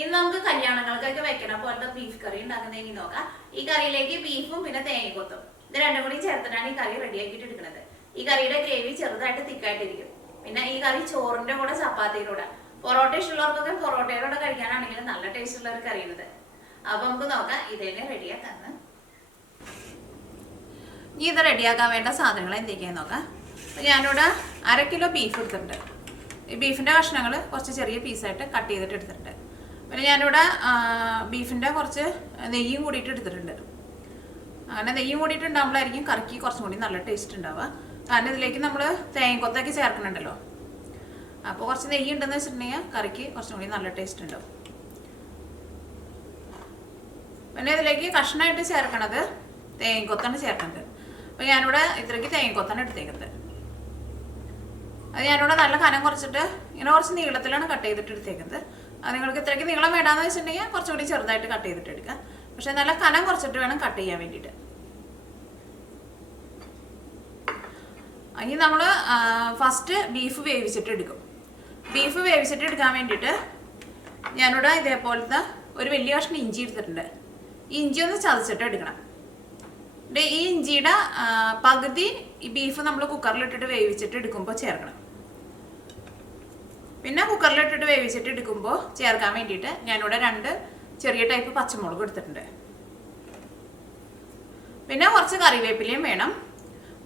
ഇന്ന് നമുക്ക് കല്യാണങ്ങൾക്കൊക്കെ വെക്കണ പോലത്തെ ബീഫ് കറി ഉണ്ടാക്കുന്നതെങ്കിൽ നോക്കാം. ഈ കറിയിലേക്ക് ബീഫും പിന്നെ തേങ്ങക്കൊത്തും ഇത് രണ്ടും കൂടി ചേർത്തിട്ടാണ് ഈ കറി റെഡിയാക്കിയിട്ട് എടുക്കുന്നത്. ഈ കറിയുടെ ഗ്രേവി ചെറുതായിട്ട് തിക്കായിട്ടിരിക്കും. പിന്നെ ഈ കറി ചോറിന്റെ കൂടെ ചപ്പാത്തിയുടെ കൂടെ പൊറോട്ട ഇഷ്ടമുള്ളവർക്കൊക്കെ പൊറോട്ടയുടെ കൂടെ കഴിക്കാനാണെങ്കിലും നല്ല ടേസ്റ്റ് ഉള്ള ഒരു കറിയുന്നത്. അപ്പൊ നമുക്ക് നോക്കാം ഇതന്നെ റെഡിയാക്കാന്ന്. ഇനി ഇത് റെഡിയാക്കാൻ വേണ്ട സാധനങ്ങൾ എന്തൊക്കെയാന്ന് നോക്കാം. ഞാനിവിടെ 1/2 കിലോ ബീഫ് എടുത്തിട്ടുണ്ട്. ഈ ബീഫിന്റെ കഷ്ണങ്ങൾ കുറച്ച് ചെറിയ പീസായിട്ട് കട്ട് ചെയ്തിട്ട് എടുത്തിട്ടുണ്ട്. പിന്നെ ഞാനിവിടെ ബീഫിന്റെ കുറച്ച് നെയ്യും കൂടിയിട്ട് എടുത്തിട്ടുണ്ട്. അങ്ങനെ നെയ്യും കൂടിയിട്ട് ഉണ്ടാകുമ്പോഴായിരിക്കും കറിക്ക് കുറച്ചും കൂടി നല്ല ടേസ്റ്റ് ഉണ്ടാവുക. കാരണം ഇതിലേക്ക് നമ്മൾ തേങ്ങക്കൊത്തൊക്കെ ചേർക്കുന്നുണ്ടല്ലോ. അപ്പോൾ കുറച്ച് നെയ്യ് ഉണ്ടെന്ന് വെച്ചിട്ടുണ്ടെങ്കിൽ കറിക്ക് കുറച്ചും കൂടി നല്ല ടേസ്റ്റ് ഉണ്ടാവും. പിന്നെ ഇതിലേക്ക് കഷ്ണമായിട്ട് ചേർക്കണത് തേങ്ങക്കൊത്താണ് ചേർക്കുന്നത്. അപ്പോൾ ഞാനിവിടെ ഇത്രയ്ക്ക് തേങ്ങക്കൊത്താണ് എടുത്തേക്കുന്നത്. അത് ഞാനിവിടെ നല്ല കനം കുറച്ചിട്ട് ഇങ്ങനെ കുറച്ച് നീളത്തിലാണ് കട്ട് ചെയ്തിട്ട് എടുത്തേക്കുന്നത്. അത് നിങ്ങൾക്ക് ഇത്രയ്ക്ക് നീളം വേണ്ടാന്ന് വെച്ചിട്ടുണ്ടെങ്കിൽ കുറച്ചുകൂടി ചെറുതായിട്ട് കട്ട് ചെയ്തിട്ട് എടുക്കുക. പക്ഷെ നല്ല കനം കുറച്ചിട്ട് വേണം കട്ട് ചെയ്യാൻ വേണ്ടിയിട്ട്. ഇനി നമ്മൾ ഫസ്റ്റ് ബീഫ് വേവിച്ചിട്ട് എടുക്കും. ബീഫ് വേവിച്ചിട്ട് എടുക്കാൻ വേണ്ടിയിട്ട് ഞാനിവിടെ ഇതേപോലത്തെ ഒരു വലിയ കഷ്ണം ഇഞ്ചി എടുത്തിട്ടുണ്ട്. ഈ ഇഞ്ചി ഒന്ന് ചതച്ചിട്ട് എടുക്കണം. ഈ ഇഞ്ചിയുടെ പകുതി ഈ ബീഫ് നമ്മൾ കുക്കറിലിട്ടിട്ട് വേവിച്ചിട്ട് എടുക്കുമ്പോൾ ചേർക്കണം. പിന്നെ കുക്കറിലിട്ടിട്ട് വേവിച്ചിട്ട് എടുക്കുമ്പോൾ ചേർക്കാൻ വേണ്ടിയിട്ട് ഞാനിവിടെ 2 ചെറിയ ടൈപ്പ് പച്ചമുളക് എടുത്തിട്ടുണ്ട്. പിന്നെ കുറച്ച് കറിവേപ്പിലയും വേണം,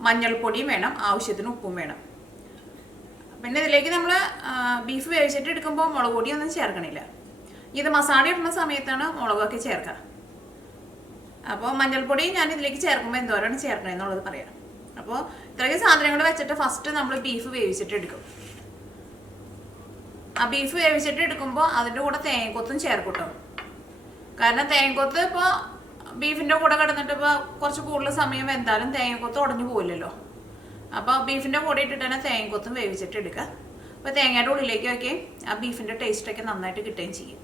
മഞ്ഞൾപ്പൊടിയും വേണം, ആവശ്യത്തിന് ഉപ്പും വേണം. പിന്നെ ഇതിലേക്ക് നമ്മൾ ബീഫ് വേവിച്ചിട്ട് എടുക്കുമ്പോൾ മുളക് പൊടിയൊന്നും ചേർക്കണില്ല. ഇത് മസാല ഇടുന്ന സമയത്താണ് മുളകൊക്കെ ചേർക്കുക. അപ്പോൾ മഞ്ഞൾപ്പൊടി ഞാൻ ഇതിലേക്ക് ചേർക്കുമ്പോൾ എന്തോരാണ് ചേർക്കണമെന്നുള്ളത് പറയാം. അപ്പോൾ ഇത്രയ്ക്ക് സാധനങ്ങൾ വെച്ചിട്ട് ഫസ്റ്റ് നമ്മൾ ബീഫ് വേവിച്ചിട്ട് എടുക്കും. ആ ബീഫ് വേവിച്ചിട്ട് എടുക്കുമ്പോൾ അതിൻ്റെ കൂടെ തേങ്ങക്കൊത്തും ചേർക്കും കേട്ടോ. കാരണം തേങ്ങക്കൊത്ത് ഇപ്പോൾ ബീഫിൻ്റെ കൂടെ കിടന്നിട്ട് ഇപ്പോൾ കുറച്ച് കൂടുതൽ സമയം എന്തായാലും തേങ്ങക്കൊത്ത് ഉടഞ്ഞു പോകില്ലല്ലോ. അപ്പോൾ ബീഫിൻ്റെ കൂടെ ഇട്ടിട്ട് തന്നെ തേങ്ങക്കൊത്തും വേവിച്ചിട്ട് എടുക്കുക. അപ്പോൾ തേങ്ങയുടെ ഉള്ളിലേക്കൊക്കെ ആ ബീഫിൻ്റെ ടേസ്റ്റൊക്കെ നന്നായിട്ട് കിട്ടുകയും ചെയ്യും.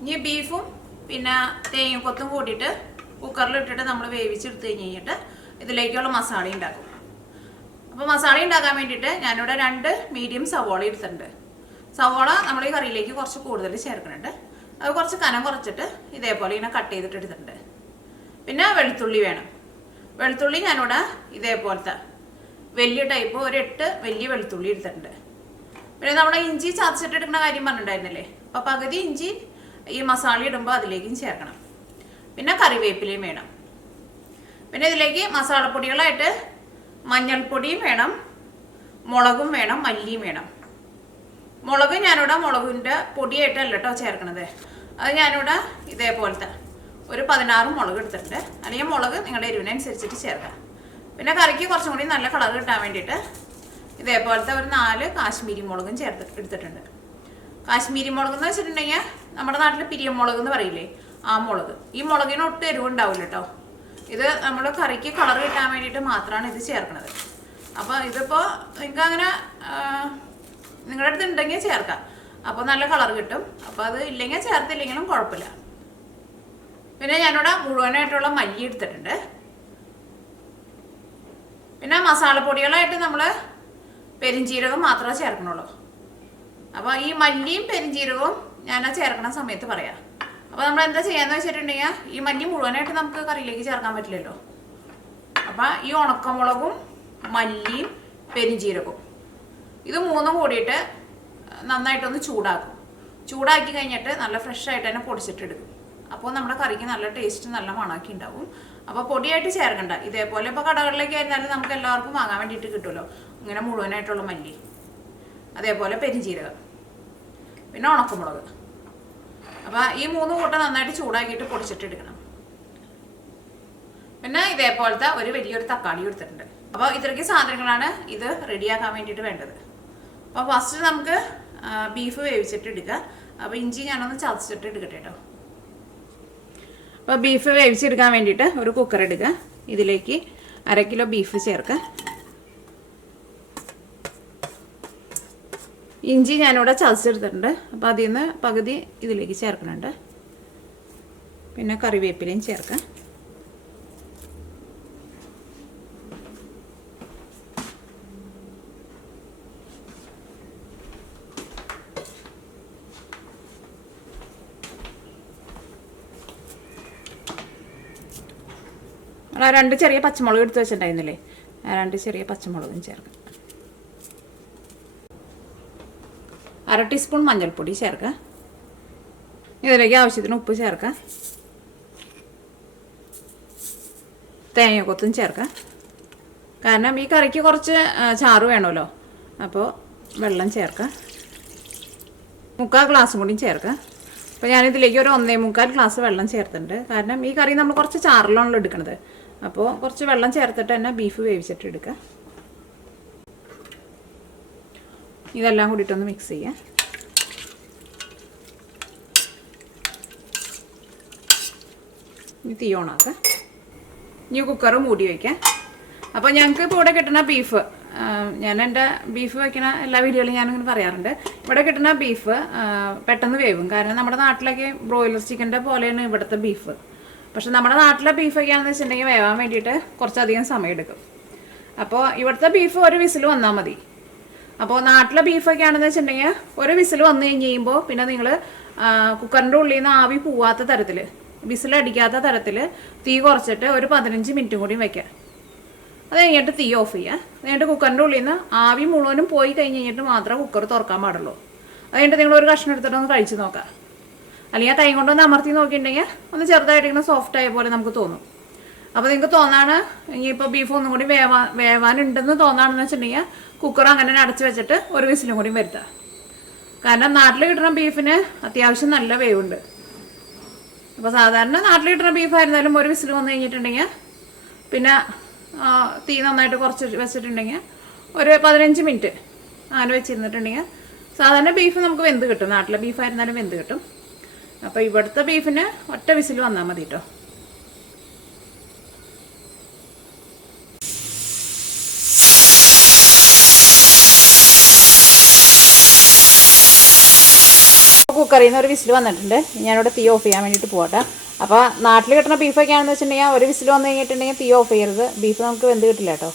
ഇനി ബീഫും പിന്നെ തേങ്ങക്കൊത്തും കൂടിയിട്ട് കുക്കറിലിട്ടിട്ട് നമ്മൾ വേവിച്ചെടുത്ത് കഴിഞ്ഞിട്ട് ഇതിലേക്കുള്ള മസാല ഉണ്ടാക്കും. അപ്പോൾ മസാല ഉണ്ടാക്കാൻ വേണ്ടിയിട്ട് ഞാനിവിടെ 2 മീഡിയം സവോള എടുത്തിട്ടുണ്ട്. സവോള നമ്മൾ ഈ കറിയിലേക്ക് കുറച്ച് കൂടുതൽ ചേർക്കുന്നുണ്ട്. അത് കുറച്ച് കനം കുറച്ചിട്ട് ഇതേപോലെ ഇങ്ങനെ കട്ട് ചെയ്തിട്ട് എടുത്തിട്ടുണ്ട്. പിന്നെ വെളുത്തുള്ളി വേണം. വെളുത്തുള്ളി ഞാനിവിടെ ഇതേപോലത്തെ വലിയ ടൈപ്പ് ഒരു 8 വലിയ വെളുത്തുള്ളി എടുത്തിട്ടുണ്ട്. പിന്നെ നമ്മുടെ ഇഞ്ചി ചതച്ചിട്ട് എടുക്കുന്ന കാര്യം പറഞ്ഞിട്ടുണ്ടായിരുന്നല്ലേ. അപ്പോൾ പകുതി ഇഞ്ചി ഈ മസാല ഇടുമ്പോൾ അതിലേക്കും ചേർക്കണം. പിന്നെ കറിവേപ്പിലയും വേണം. പിന്നെ ഇതിലേക്ക് മസാലപ്പൊടികളായിട്ട് മഞ്ഞൾപ്പൊടിയും വേണം, മുളകും വേണം, മല്ലിയും വേണം. മുളക് ഞാനിവിടെ മുളകിൻ്റെ പൊടിയായിട്ടല്ല കേട്ടോ ചേർക്കണത്. അത് ഞാനിവിടെ ഇതേപോലത്തെ ഒരു 16 മുളക് എടുത്തിട്ടുണ്ട്. അല്ലെങ്കിൽ മുളക് നിങ്ങളുടെ എരിവിനനുസരിച്ചിട്ട് ചേർക്കാം. പിന്നെ കറിക്ക് കുറച്ചും കൂടി നല്ല കളർ കിട്ടാൻ വേണ്ടിയിട്ട് ഇതേപോലത്തെ ഒരു 4 കാശ്മീരി മുളകും എടുത്തിട്ടുണ്ട്. കാശ്മീരി മുളക് എന്ന് വെച്ചിട്ടുണ്ടെങ്കിൽ നമ്മുടെ നാട്ടിൽ പിരിയമുളക് എന്ന് പറയില്ലേ, ആ മുളക്. ഈ മുളകിന് ഒട്ടും എരിവുണ്ടാവില്ല കേട്ടോ. ഇത് നമ്മൾ കറിക്ക് കളർ കിട്ടാൻ വേണ്ടിയിട്ട് മാത്രമാണ് ഇത് ചേർക്കുന്നത്. അപ്പോൾ ഇതിപ്പോൾ നിങ്ങൾക്ക് അങ്ങനെ നിങ്ങളുടെ അടുത്ത് ഉണ്ടെങ്കിൽ ചേർക്കാം. അപ്പോൾ നല്ല കളർ കിട്ടും. അപ്പോൾ അത് ഇല്ലെങ്കിൽ ചേർത്തില്ലെങ്കിലും കുഴപ്പമില്ല. പിന്നെ ഞാനിവിടെ മുഴുവനായിട്ടുള്ള മല്ലി എടുത്തിട്ടുണ്ട്. പിന്നെ മസാലപ്പൊടികളായിട്ട് നമ്മൾ പെരിഞ്ചീരകം മാത്രമേ ചേർക്കണുള്ളൂ. അപ്പോൾ ഈ മല്ലിയും പെരിഞ്ചീരകവും ഞാൻ ചേർക്കണ സമയത്ത് പറയാം. അപ്പോൾ നമ്മൾ എന്താ ചെയ്യാന്ന് വെച്ചിട്ടുണ്ടെങ്കിൽ ഈ മല്ലി മുഴുവനായിട്ട് നമുക്ക് കറിയിലേക്ക് ചേർക്കാൻ പറ്റില്ലല്ലോ. അപ്പോൾ ഈ ഉണക്കമുളകും മല്ലിയും പെരിഞ്ചീരകവും ഇത് 3ഉം കൂടിയിട്ട് നന്നായിട്ടൊന്ന് ചൂടാക്കും. ചൂടാക്കി കഴിഞ്ഞിട്ട് നല്ല ഫ്രഷ് ആയിട്ട് തന്നെ പൊടിച്ചിട്ടെടുക്കും. അപ്പോൾ നമ്മുടെ കറിക്ക് നല്ല ടേസ്റ്റ് നല്ല മണമൊക്കെ ഉണ്ടാവും. അപ്പോൾ പൊടിയായിട്ട് ചേർക്കണ്ട. ഇതേപോലെ ഇപ്പോൾ കടകളിലേക്ക് ആയിരുന്നാലും നമുക്ക് എല്ലാവർക്കും വാങ്ങാൻ വേണ്ടിയിട്ട് കിട്ടുമല്ലോ ഇങ്ങനെ മുഴുവനായിട്ടുള്ള മല്ലി, അതേപോലെ പെരിഞ്ചീരകം, പിന്നെ ഉണക്കമുളക്. അപ്പോൾ ഈ 3 കൂട്ടം നന്നായിട്ട് ചൂടാക്കിയിട്ട് പൊടിച്ചിട്ടെടുക്കണം. പിന്നെ ഇതേപോലത്തെ ഒരു വലിയൊരു തക്കാളി എടുത്തിട്ടുണ്ട്. അപ്പോൾ ഇത്രയ്ക്ക് സാധനങ്ങളാണ് ഇത് റെഡിയാക്കാൻ വേണ്ടിയിട്ട് വേണ്ടത്. അപ്പോൾ ഫസ്റ്റ് നമുക്ക് ബീഫ് വേവിച്ചിട്ട് എടുക്കുക. അപ്പോൾ ഇഞ്ചി ഞാനൊന്ന് ചതച്ചിട്ട് എടുക്കട്ടെ കേട്ടോ. അപ്പോൾ ബീഫ് വേവിച്ചെടുക്കാൻ വേണ്ടിയിട്ട് ഒരു കുക്കർ എടുക്കുക. ഇതിലേക്ക് 1/2 കിലോ ബീഫ് ചേർക്കുക. ഇഞ്ചി ഞാനിവിടെ ചതച്ചെടുത്തിട്ടുണ്ട്. അപ്പോൾ അതിൽ നിന്ന് പകുതി ഇതിലേക്ക് ചേർക്കുന്നുണ്ട്. പിന്നെ കറിവേപ്പിലയും ചേർക്കാം. 2 ചെറിയ പച്ചമുളക് എടുത്ത് വെച്ചിട്ടുണ്ടായിരുന്നില്ലേ, 2 ചെറിയ പച്ചമുളകും ചേർക്കാം. 1/2 ടീസ്പൂൺ മഞ്ഞൾപ്പൊടി ചേർക്കാം. ഇതിലേക്ക് ആവശ്യത്തിന് ഉപ്പ് ചേർക്കാം. തേങ്ങക്കൊത്തും ചേർക്കാം. കാരണം ഈ കറിക്ക് കുറച്ച് ചാറ് വേണമല്ലോ, അപ്പോൾ വെള്ളം ചേർക്കാം. 3/4 ഗ്ലാസ്സും കൂടി ചേർക്കാം. അപ്പോൾ ഞാനിതിലേക്ക് ഒരു 1.25 ഗ്ലാസ് വെള്ളം ചേർത്തിട്ടുണ്ട്. കാരണം ഈ കറി നമ്മൾ കുറച്ച് ചാറിലാണല്ലോ എടുക്കുന്നത്, അപ്പോൾ കുറച്ച് വെള്ളം ചേർത്തിട്ട് തന്നെ ബീഫ് വേവിച്ചിട്ട് എടുക്കുക. ഇതെല്ലാം കൂടിയിട്ടൊന്ന് മിക്സ് ചെയ്യാം. ഇനി തീ ഓണാക്കാം. ഇനി കുക്കർ മൂടി വയ്ക്കാം. അപ്പോൾ ഞങ്ങൾക്ക് ഇപ്പോൾ ഇവിടെ കിട്ടുന്ന ബീഫ്, ഞാൻ എൻ്റെ ബീഫ് വയ്ക്കുന്ന എല്ലാ വീഡിയോയിലും ഞാനിങ്ങനെ പറയാറുണ്ട്, ഇവിടെ കിട്ടുന്ന ബീഫ് പെട്ടെന്ന് വേവും. കാരണം നമ്മുടെ നാട്ടിലൊക്കെ ബ്രോയിലർ ചിക്കൻ്റെ പോലെയാണ് ഇവിടുത്തെ ബീഫ്. പക്ഷെ നമ്മുടെ നാട്ടിലെ ബീഫൊക്കെയാണെന്ന് വെച്ചിട്ടുണ്ടെങ്കിൽ വേവാൻ വേണ്ടിയിട്ട് കുറച്ചധികം സമയം എടുക്കും. അപ്പോൾ ഇവിടുത്തെ ബീഫ് ഒരു വിസിൽ വന്നാൽ മതി. അപ്പോൾ നാട്ടിലെ ബീഫൊക്കെ ആണെന്ന് വെച്ചിട്ടുണ്ടെങ്കിൽ ഒരു വിസിൽ വന്നു കഴിയുമ്പോൾ പിന്നെ നിങ്ങൾ കുക്കറിൻ്റെ ഉള്ളിൽ നിന്ന് ആവി പോവാത്ത തരത്തിൽ, വിസിലടിക്കാത്ത തരത്തിൽ തീ കുറച്ചിട്ട് ഒരു 15 മിനിറ്റും കൂടി വയ്ക്കാം. അത് കഴിഞ്ഞിട്ട് തീ ഓഫ് ചെയ്യുക. എന്നിട്ട് കുക്കറിൻ്റെ ഉള്ളിൽ നിന്ന് ആവി മുഴുവനും പോയി കഴിഞ്ഞിട്ട് മാത്രമേ കുക്കർ തുറക്കാൻ പാടുള്ളൂ. അത് കഴിഞ്ഞിട്ട് നിങ്ങൾ ഒരു കഷ്ണം എടുത്തിട്ട് ഒന്ന് കഴിച്ച് നോക്കാം. അല്ലെങ്കിൽ ആ കൈ കൊണ്ടൊന്ന് അമർത്തി നോക്കിയിട്ടുണ്ടെങ്കിൽ ഒന്ന് ചെറുതായിട്ട് ഇങ്ങനെ സോഫ്റ്റ് ആയ പോലെ നമുക്ക് തോന്നും. അപ്പോൾ നിങ്ങൾക്ക് തോന്നാണ് ഇനിയിപ്പോൾ ബീഫ് ഒന്നും കൂടി വേവാനുണ്ടെന്ന് തോന്നാണെന്ന് വെച്ചിട്ടുണ്ടെങ്കിൽ കുക്കർ അങ്ങനെ അടച്ച് വെച്ചിട്ട് ഒരു വിസിലും കൂടി വരുത്തുക. കാരണം നാട്ടിൽ കിട്ടുന്ന ബീഫിന് അത്യാവശ്യം നല്ല വേവുണ്ട്. അപ്പോൾ സാധാരണ നാട്ടിൽ കിട്ടുന്ന ബീഫായിരുന്നാലും ഒരു വിസിൽ വന്നു കഴിഞ്ഞിട്ടുണ്ടെങ്കിൽ പിന്നെ തീ നന്നായിട്ട് കുറച്ച് വെച്ചിട്ടുണ്ടെങ്കിൽ ഒരു 15 മിനിറ്റ് അങ്ങനെ വെച്ചിരുന്നിട്ടുണ്ടെങ്കിൽ സാധാരണ ബീഫ് നമുക്ക് വെന്ത് കിട്ടും. നാട്ടിലെ ബീഫായിരുന്നാലും വെന്ത് കിട്ടും. അപ്പോൾ ഇവിടുത്തെ ബീഫിന് ഒറ്റ വിസിൽ വന്നാൽ മതി കേട്ടോ. കുക്കറിൽ നിന്ന് ഒരു വിസിൽ വന്നിട്ടുണ്ട്. ഞാനിവിടെ തീ ഓഫ് ചെയ്യാൻ വേണ്ടിയിട്ട് പോകട്ടെ. അപ്പോൾ നാട്ടിൽ കിട്ടുന്ന ബീഫൊക്കെ ആണെന്ന് വെച്ചിട്ടുണ്ടെങ്കിൽ ഒരു വിസിൽ വന്നു കഴിഞ്ഞിട്ടുണ്ടെങ്കിൽ തീ ഓഫ് ചെയ്യരുത്, ബീഫ് നമുക്ക് വെന്ത് കിട്ടില്ല കേട്ടോ.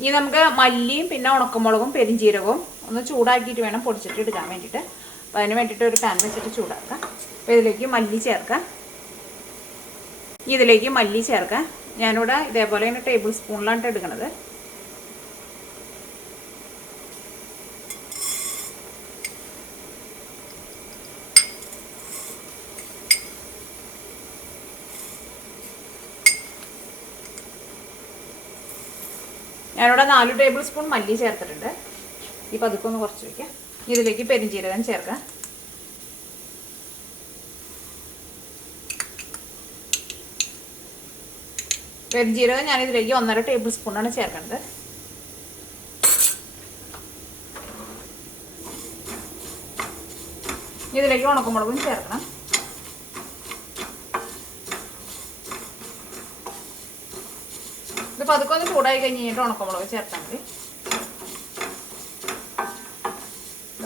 ഇനി നമുക്ക് മല്ലിയും പിന്നെ ഉണക്കമുളകും പെരിഞ്ചീരകവും ഒന്ന് ചൂടാക്കിയിട്ട് വേണം പൊടിച്ചിട്ട് എടുക്കാൻ വേണ്ടിയിട്ട്. അപ്പോൾ അതിന് വേണ്ടിയിട്ട് ഒരു പാൻ വെച്ചിട്ട് ചൂടാക്കാം. അപ്പോൾ ഇതിലേക്ക് മല്ലി ചേർക്കാം. ഇതിലേക്ക് മല്ലി ചേർക്കാം. ഞാനിവിടെ ഇതേപോലെ തന്നെ ടേബിൾ സ്പൂണിലാണ് എടുക്കുന്നത്. ഞാനിവിടെ 4 ടേബിൾ സ്പൂൺ മല്ലി ചേർത്തിട്ടുണ്ട്. ഈ പതുക്കെ ഒന്ന് കുറച്ച് വയ്ക്കാം. ഇതിലേക്ക് പെരിഞ്ചീരകം ചേർക്കാം. പെരിഞ്ചീരകം ഞാനിതിലേക്ക് 1.5 ടേബിൾ സ്പൂണാണ് ചേർക്കുന്നത്. ഇതിലേക്ക് ഉണക്കമുളകും ചേർക്കണം. ഇത് പതുക്കെ ഒന്ന് ചൂടായി കഴിഞ്ഞിട്ട് ഉണക്കമുളക് ചേർത്താൽ മതി.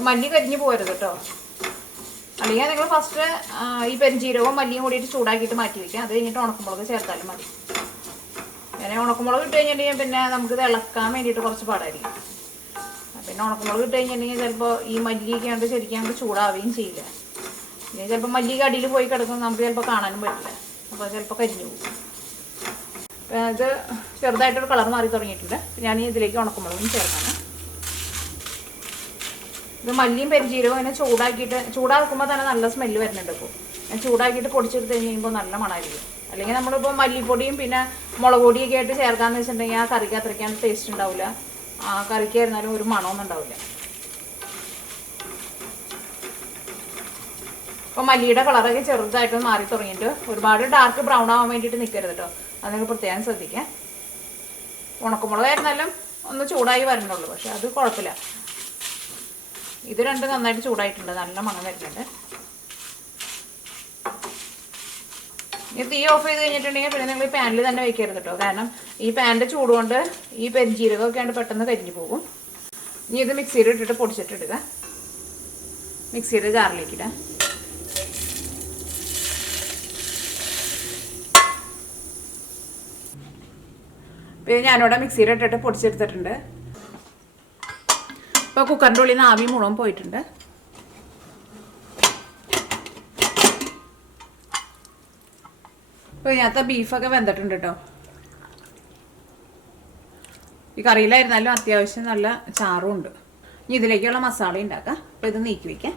മല്ലി കരിഞ്ഞ് പോരുത് കേട്ടോ. അല്ലെങ്കിൽ നിങ്ങൾ ഫസ്റ്റ് ഈ പെരിഞ്ചീരകവും മല്ലിയും കൂടിയിട്ട് ചൂടാക്കിയിട്ട് മാറ്റി വയ്ക്കാം. അത് കഴിഞ്ഞിട്ട് ഉണക്കമുളക് ചേർത്താലും മതി. അങ്ങനെ ഉണക്കമുളക് ഇട്ട് കഴിഞ്ഞിട്ടുണ്ടെങ്കിൽ പിന്നെ നമുക്കിത് ഇളക്കാൻ വേണ്ടിയിട്ട് കുറച്ച് പാടായിരിക്കും. പിന്നെ ഉണക്കമുളക് ഇട്ട് കഴിഞ്ഞിട്ടുണ്ടെങ്കിൽ ചിലപ്പോൾ ഈ മല്ലിയൊക്കെ ആണ്ട് ശരിക്കും നമുക്ക് ചൂടാവുകയും ചെയ്യില്ല. ഇനി ചിലപ്പോൾ മല്ലിക്ക് അടിയിൽ പോയി കിടക്കുമ്പോൾ നമുക്ക് ചിലപ്പോൾ കാണാനും പറ്റില്ല. അപ്പോൾ ചിലപ്പോൾ കരിഞ്ഞു പോകും. ഇത് ചെറുതായിട്ടൊരു കളർ മാറി തുടങ്ങിയിട്ടുണ്ട്. ഞാൻ ഇതിലേക്ക് ഉണക്കമുളകും ചേർക്കാണ്. ഇത് മല്ലിയും പെരിഞ്ചീരകവും ഇങ്ങനെ ചൂടാക്കുമ്പോൾ തന്നെ നല്ല സ്മെല്ല് വരുന്നുണ്ട്. ഇപ്പോൾ ഞാൻ ചൂടാക്കിയിട്ട് പൊടിച്ചെടുത്ത് കഴിയുമ്പോൾ നല്ല മണമായിരിക്കും. അല്ലെങ്കിൽ നമ്മളിപ്പോൾ മല്ലിപ്പൊടിയും പിന്നെ മുളക് പൊടിയൊക്കെ ആയിട്ട് ചേർക്കാമെന്ന് വെച്ചിട്ടുണ്ടെങ്കിൽ ആ കറിക്ക് അത്രയ്ക്കാൻ ടേസ്റ്റ് ഉണ്ടാവില്ല. ആ കറിക്കായിരുന്നാലും ഒരു മണമൊന്നും ഉണ്ടാവില്ല. അപ്പോൾ മല്ലിയുടെ കളറൊക്കെ ചെറുതായിട്ട് മാറി തുടങ്ങിയിട്ട് ഒരുപാട് ഡാർക്ക് ബ്രൗൺ ആവാൻ വേണ്ടിയിട്ട് നിൽക്കരുത് കേട്ടോ. അത് നിങ്ങൾ പ്രത്യേകം ശ്രദ്ധിക്കാം. ഉണക്കമുളകായിരുന്നാലും ഒന്ന് ചൂടായി വരണുള്ളൂ, പക്ഷെ അത് കുഴപ്പമില്ല. ഇത് രണ്ടും നന്നായിട്ട് ചൂടായിട്ടുണ്ട്, നല്ല മണം വരുന്നുണ്ട്. ഈ തീ ഓഫ് ചെയ്ത് കഴിഞ്ഞിട്ടുണ്ടെങ്കിൽ പിന്നെ നിങ്ങൾ ഈ പാനിൽ തന്നെ വയ്ക്കരുത് കേട്ടോ. കാരണം ഈ പാനിൻ്റെ ചൂട് കൊണ്ട് ഈ പെരിഞ്ചീരകമൊക്കെ ആണ്ട് പെട്ടെന്ന് കരിഞ്ഞു പോകും. ഇനി ഇത് മിക്സിയിൽ ഇട്ടിട്ട് പൊടിച്ചിട്ടിടുക. മിക്സിയുടെ ജാറിലേക്ക് ഇടാം. പിന്നെ ഞാനിവിടെ മിക്സിയിൽ ഇട്ടിട്ട് പൊടിച്ചെടുത്തിട്ടുണ്ട്. ഇപ്പോൾ കുക്കറിൻ്റെ ഉള്ളിൽ നിന്ന് ആവി മുഴുവൻ പോയിട്ടുണ്ട്. ഇപ്പോൾ ഇതിനകത്ത് ബീഫൊക്കെ വെന്തിട്ടുണ്ട് കേട്ടോ. ഈ കറിയിലായിരുന്നാലും അത്യാവശ്യം നല്ല ചാറും ഉണ്ട്. ഇനി ഇതിലേക്കുള്ള മസാല ഉണ്ടാക്കാം. അപ്പോൾ ഇത് നീക്കി വയ്ക്കാം.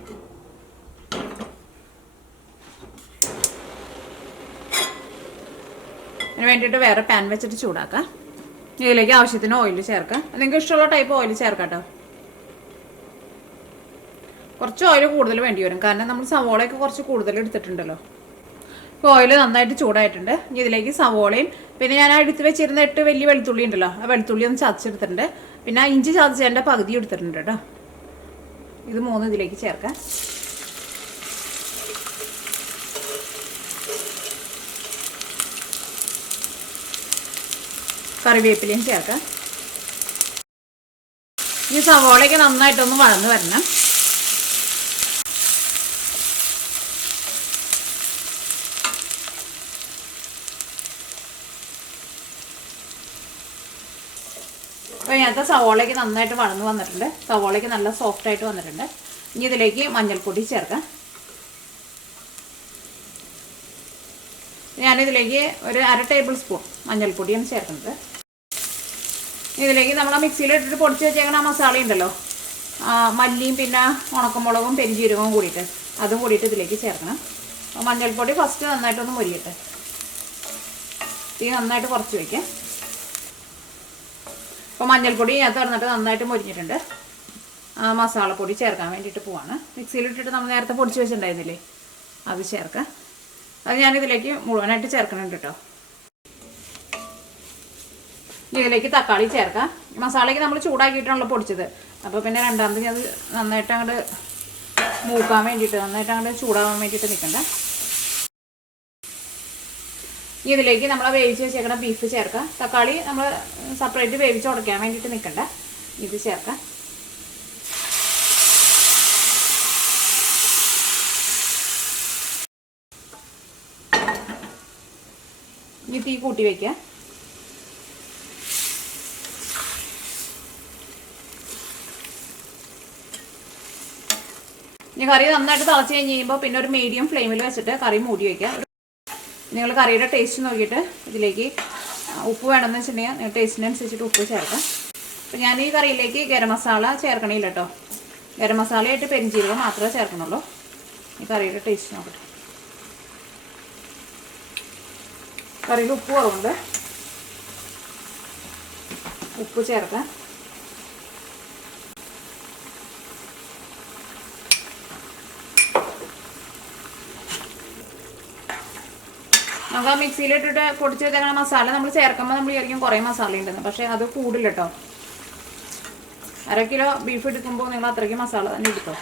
അതിന് വേണ്ടിയിട്ട് വേറെ പാൻ വെച്ചിട്ട് ചൂടാക്കാം. ഇതിലേക്ക് ആവശ്യത്തിന് ഓയിൽ ചേർക്കാം. നിങ്ങൾക്ക് ഇഷ്ടമുള്ള ടൈപ്പ് ഓയിൽ ചേർക്കാം കേട്ടോ. കുറച്ച് ഓയിൽ കൂടുതൽ വേണ്ടി വരും, കാരണം നമ്മൾ സവോളയൊക്കെ കുറച്ച് കൂടുതൽ എടുത്തിട്ടുണ്ടല്ലോ. ഇപ്പോൾ ഓയിൽ നന്നായിട്ട് ചൂടായിട്ടുണ്ട്. ഇനി ഇതിലേക്ക് സവോളയും പിന്നെ ഞാൻ എടുത്ത് വെച്ചിരുന്ന 8 വലിയ വെളുത്തുള്ളി ഉണ്ടല്ലോ, ആ വെളുത്തുള്ളി ഒന്ന് ചതച്ചെടുത്തിട്ടുണ്ട്. പിന്നെ ഇഞ്ചി ചതച്ചതിൻ്റെ പകുതി എടുത്തിട്ടുണ്ട് കേട്ടോ. ഇത് 3 ഇതിലേക്ക് ചേർക്കാം. കറിവേപ്പിലയും ചേർക്കാം. ഈ സവോളയൊക്കെ നന്നായിട്ടൊന്ന് വഴന്ന് വരണം. അപ്പോൾ ഇതിനകത്ത് സവോളയ്ക്ക് നന്നായിട്ട് വഴന്ന് വന്നിട്ടുണ്ട്. സവോളയ്ക്ക് നല്ല സോഫ്റ്റായിട്ട് വന്നിട്ടുണ്ട്. ഇനി ഇതിലേക്ക് മഞ്ഞൾപ്പൊടി ചേർക്കാം. ഞാനിതിലേക്ക് ഒരു 1/2 ടേബിൾ സ്പൂൺ മഞ്ഞൾപ്പൊടിയാണ് ചേർക്കുന്നത്. ഇതിലേക്ക് നമ്മൾ മിക്സിയിലിട്ടിട്ട് പൊടിച്ച് വെച്ചേക്കണ മസാല ഉണ്ടല്ലോ, മല്ലിയും പിന്നെ ഉണക്കമുളകും പെരിഞ്ജീരകവും കൂടിയിട്ട് അതും കൂടിയിട്ട് ഇതിലേക്ക് ചേർക്കണം. മഞ്ഞൾപ്പൊടി ഫസ്റ്റ് നന്നായിട്ടൊന്ന് മൊരിയട്ടെ. തീ നന്നായിട്ട് കുറച്ച് വയ്ക്കാം. അപ്പോൾ മഞ്ഞൾപ്പൊടി ഞാൻ തുറന്നിട്ട് നന്നായിട്ട് മൊരിഞ്ഞിട്ടുണ്ട്. മസാലപ്പൊടി ചേർക്കാൻ വേണ്ടിയിട്ട് പോവാണ്. മിക്സിയിലിട്ടിട്ട് നമ്മൾ നേരത്തെ പൊടിച്ച് വെച്ചിട്ടുണ്ടായിരുന്നില്ലേ, അത് ചേർക്കാം. അത് ഞാനിതിലേക്ക് മുഴുവനായിട്ട് ചേർക്കണുണ്ട് കേട്ടോ. ഇതിലേക്ക് തക്കാളി ചേർക്കാം. മസാലയ്ക്ക് നമ്മൾ ചൂടാക്കിയിട്ടാണല്ലോ പൊടിച്ചത്. അപ്പോൾ പിന്നെ രണ്ടാമത് ഞാൻ അത് നന്നായിട്ട് അങ്ങോട്ട് മൂക്കാൻ വേണ്ടിയിട്ട്, നന്നായിട്ട് അങ്ങോട്ട് ചൂടാകാൻ വേണ്ടിയിട്ട് നിൽക്കണ്ട. ഇതിലേക്ക് നമ്മൾ വേവിച്ച് വെച്ചേക്കണ ബീഫ് ചേർക്കാം. തക്കാളി നമ്മൾ സെപ്പറേറ്റ് വേവിച്ച് ഉടയ്ക്കാൻ വേണ്ടിയിട്ട് നിൽക്കണ്ട, ഇത് ചേർക്കാം. ഇനി തീ കൂട്ടി വയ്ക്കുക. ഇനി കറി നന്നായിട്ട് തിളച്ച് കഴിഞ്ഞ് കഴിയുമ്പോൾ പിന്നെ ഒരു മീഡിയം ഫ്ലെയിമിൽ വെച്ചിട്ട് കറി മൂടി വയ്ക്കുക. നിങ്ങൾ കറിയുടെ ടേസ്റ്റ് നോക്കിയിട്ട് ഇതിലേക്ക് ഉപ്പ് വേണമെന്ന് വെച്ചിട്ടുണ്ടെങ്കിൽ നിങ്ങൾ ടേസ്റ്റിനനുസരിച്ചിട്ട് ഉപ്പ് ചേർക്കാം. അപ്പോൾ ഞാൻ ഈ കറിയിലേക്ക് ഗരം മസാല ചേർക്കണില്ല കേട്ടോ. ഗരം മസാലയായിട്ട് പെരിഞ്ജീരകം മാത്രമേ ചേർക്കണുള്ളൂ. ഈ കറിയുടെ ടേസ്റ്റ് നോക്കട്ടെ. കറിയിൽ ഉപ്പ് കുറവുണ്ട്, ഉപ്പ് ചേർക്കാം. നമുക്ക് ആ മിക്സിയിലിട്ടിട്ട് പൊടിച്ച് വെച്ചേക്കണ മസാല നമ്മൾ ചേർക്കുമ്പോൾ നമ്മൾ വിചാരിക്കും കുറേ മസാല ഉണ്ടെന്ന്, പക്ഷേ അത് കൂടില്ല കേട്ടോ. 1/2 കിലോ ബീഫ് എടുക്കുമ്പോൾ നിങ്ങൾ അത്രയ്ക്ക് മസാല തന്നെ എടുത്തോ.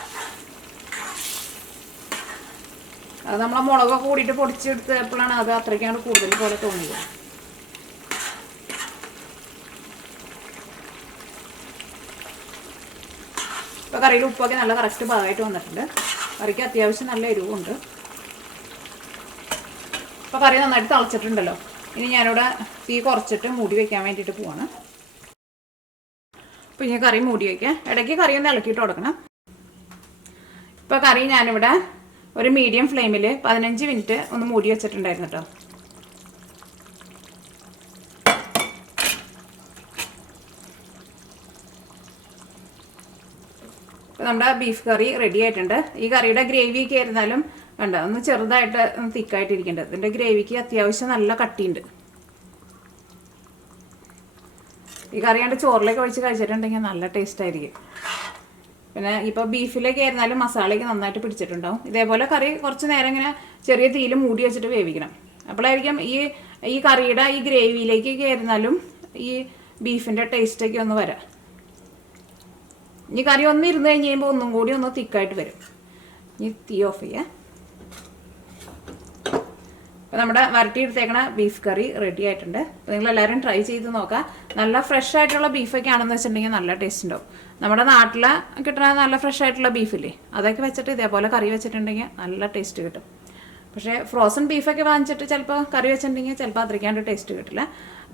അത് നമ്മളെ മുളകൊക്കെ കൂടിയിട്ട് പൊടിച്ചെടുത്തപ്പോഴാണ് അത് അത്രയ്ക്കാണ് കൂടുതൽ പോലെ തോന്നിയത്. ഇപ്പോൾ കറിയിൽ ഉപ്പൊക്കെ നല്ല കറക്റ്റ് ഭാഗമായിട്ട് വന്നിട്ടുണ്ട്. കറിക്ക് അത്യാവശ്യം നല്ല എരിവുണ്ട്. ഇപ്പോൾ കറി നന്നായിട്ട് തിളച്ചിട്ടുണ്ടല്ലോ. ഇനി ഞാനിവിടെ തീ കുറച്ചിട്ട് മൂടി വയ്ക്കാൻ വേണ്ടിയിട്ട് പോവാണ്. അപ്പോൾ ഇനി കറി മൂടി വയ്ക്കാം. ഇടയ്ക്ക് കറി ഒന്ന് ഇളക്കിയിട്ട് കൊടുക്കണം. ഇപ്പോൾ കറി ഞാനിവിടെ ഒരു മീഡിയം ഫ്ലെയിമിൽ 15 മിനിറ്റ് ഒന്ന് മൂടി വെച്ചിട്ടുണ്ടായിരുന്നു കേട്ടോ. ഇപ്പോൾ നമ്മുടെ ബീഫ് കറി റെഡി ആയിട്ടുണ്ട്. ഈ കറിയുടെ ഗ്രേവിയൊക്കെ ആയിരുന്നാലും വേണ്ട ഒന്ന് ചെറുതായിട്ട് ഒന്ന് തിക്കായിട്ടിരിക്കേണ്ടത്. ഇതിൻ്റെ ഗ്രേവിക്ക് അത്യാവശ്യം നല്ല കട്ടിയുണ്ട്. ഈ കറി കണ്ട് ചോറിലേക്ക് ഒഴിച്ച് കഴിച്ചിട്ടുണ്ടെങ്കിൽ നല്ല ടേസ്റ്റ് ആയിരിക്കും. പിന്നെ ഇപ്പോൾ ബീഫിലേക്ക് ആയിരുന്നാലും മസാലയ്ക്ക് നന്നായിട്ട് പിടിച്ചിട്ടുണ്ടാവും. ഇതേപോലെ കറി കുറച്ച് നേരം ഇങ്ങനെ ചെറിയ തീയിൽ മൂടി വെച്ചിട്ട് വേവിക്കണം. അപ്പോഴായിരിക്കും ഈ കറിയുടെ ഈ ഗ്രേവിയിലേക്കൊക്കെ ആയിരുന്നാലും ഈ ബീഫിൻ്റെ ടേസ്റ്റൊക്കെ ഒന്ന് വരാം. ഈ കറി ഒന്ന് ഇരുന്ന് കഴിഞ്ഞ് കഴിയുമ്പോൾ ഒന്നും കൂടി ഒന്ന് തിക്കായിട്ട് വരും. ഇനി തീ ഓഫ് ചെയ്യാം. അപ്പോൾ നമ്മുടെ വരട്ടിയെടുത്തേക്കണ ബീഫ് കറി റെഡി ആയിട്ടുണ്ട്. അപ്പോൾ നിങ്ങളെല്ലാവരും ട്രൈ ചെയ്ത് നോക്കാം. നല്ല ഫ്രഷ് ആയിട്ടുള്ള ബീഫൊക്കെ ആണെന്ന് വെച്ചിട്ടുണ്ടെങ്കിൽ നല്ല ടേസ്റ്റ് ഉണ്ടാവും. നമ്മുടെ നാട്ടിൽ കിട്ടുന്ന നല്ല ഫ്രഷ് ആയിട്ടുള്ള ബീഫില്ലേ, അതൊക്കെ വെച്ചിട്ട് ഇതേപോലെ കറി വെച്ചിട്ടുണ്ടെങ്കിൽ നല്ല ടേസ്റ്റ് കിട്ടും. പക്ഷേ ഫ്രോസൺ ബീഫൊക്കെ വാങ്ങിച്ചിട്ട് ചിലപ്പോൾ കറി വെച്ചിട്ടുണ്ടെങ്കിൽ ചിലപ്പോൾ അത്രയ്ക്കാണ്ട് ടേസ്റ്റ് കിട്ടില്ല.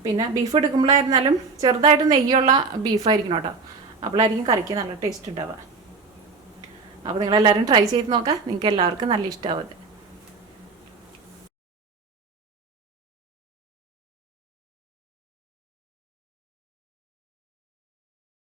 പിന്നെ ബീഫ് എടുക്കുമ്പോഴായിരുന്നാലും ചെറുതായിട്ട് നെയ്യുള്ള ബീഫായിരിക്കണം കേട്ടോ. അപ്പോഴായിരിക്കും കറിക്ക് നല്ല ടേസ്റ്റ് ഉണ്ടാവുക. അപ്പോൾ നിങ്ങളെല്ലാവരും ട്രൈ ചെയ്ത് നോക്കാം. നിങ്ങൾക്ക് എല്ലാവർക്കും നല്ല ഇഷ്ടമാവും.